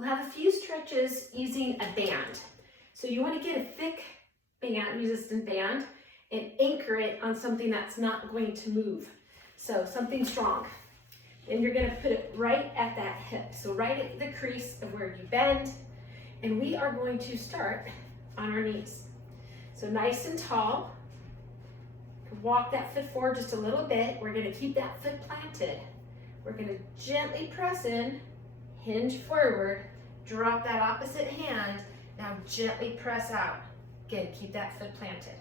We'll have a few stretches using a band. So you want to get a thick band, resistant band, and anchor it on something that's not going to move. So something strong. Then you're going to put it right at that hip. So right at the crease of where you bend. And we are going to start on our knees. So nice and tall. Walk that foot forward just a little bit. We're going to keep that foot planted. We're going to gently press in, hinge forward, drop that opposite hand. Now gently press out. Again, keep that foot planted.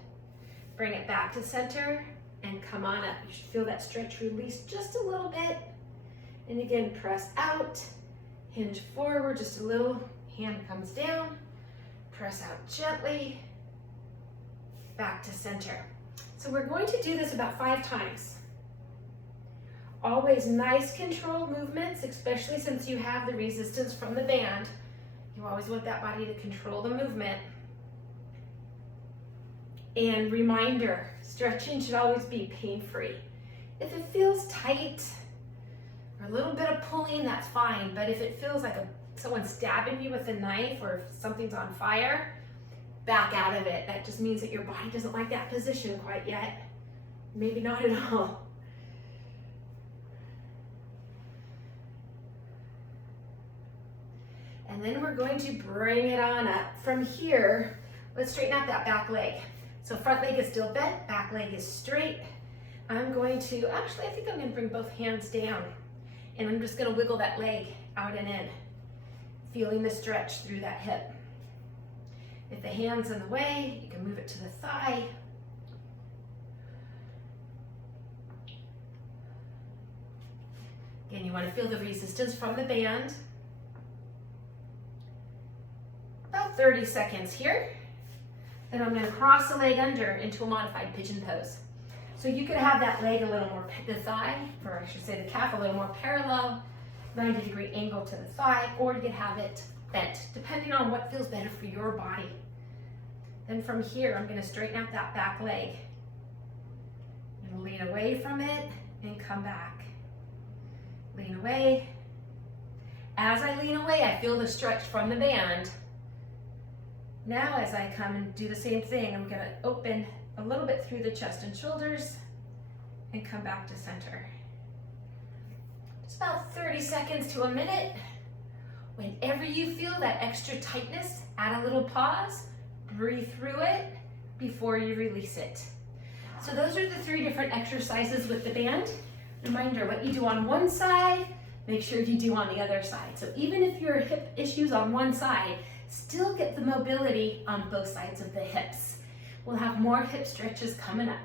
Bring it back to center and come on up. You should feel that stretch release just a little bit. And again, press out, hinge forward just a little, hand comes down, press out gently, back to center. So we're going to do this about 5 times. Always nice controlled movements, especially since you have the resistance from the band. You always want that body to control the movement. And reminder, stretching should always be pain-free. If it feels tight or a little bit of pulling, that's fine. But if it feels like someone's stabbing you with a knife or if something's on fire, back out of it. That just means that your body doesn't like that position quite yet. Maybe not at all. And then we're going to bring it on up. From here, let's straighten out that back leg. So front leg is still bent, back leg is straight. I'm going to, actually I think I'm going to bring both hands down. And I'm just going to wiggle that leg out and in, feeling the stretch through that hip. If the hand's in the way, you can move it to the thigh. Again, you want to feel the resistance from the band. About 30 seconds here. Then I'm going to cross the leg under into a modified pigeon pose. So you could have that leg a little more, the thigh, or I should say the calf a little more parallel, 90-degree angle to the thigh, or you could have it bent, depending on what feels better for your body. Then from here, I'm going to straighten out that back leg. I'm going to lean away from it and come back. Lean away. As I lean away, I feel the stretch from the band. Now as I come and do the same thing, I'm going to open a little bit through the chest and shoulders and come back to center. It's about 30 seconds to a minute. Whenever you feel that extra tightness, add a little pause, breathe through it before you release it. So those are the 3 different exercises with the band. Reminder, what you do on one side, make sure you do on the other side. So even if your hip issues on one side, still get the mobility on both sides of the hips. We'll have more hip stretches coming up.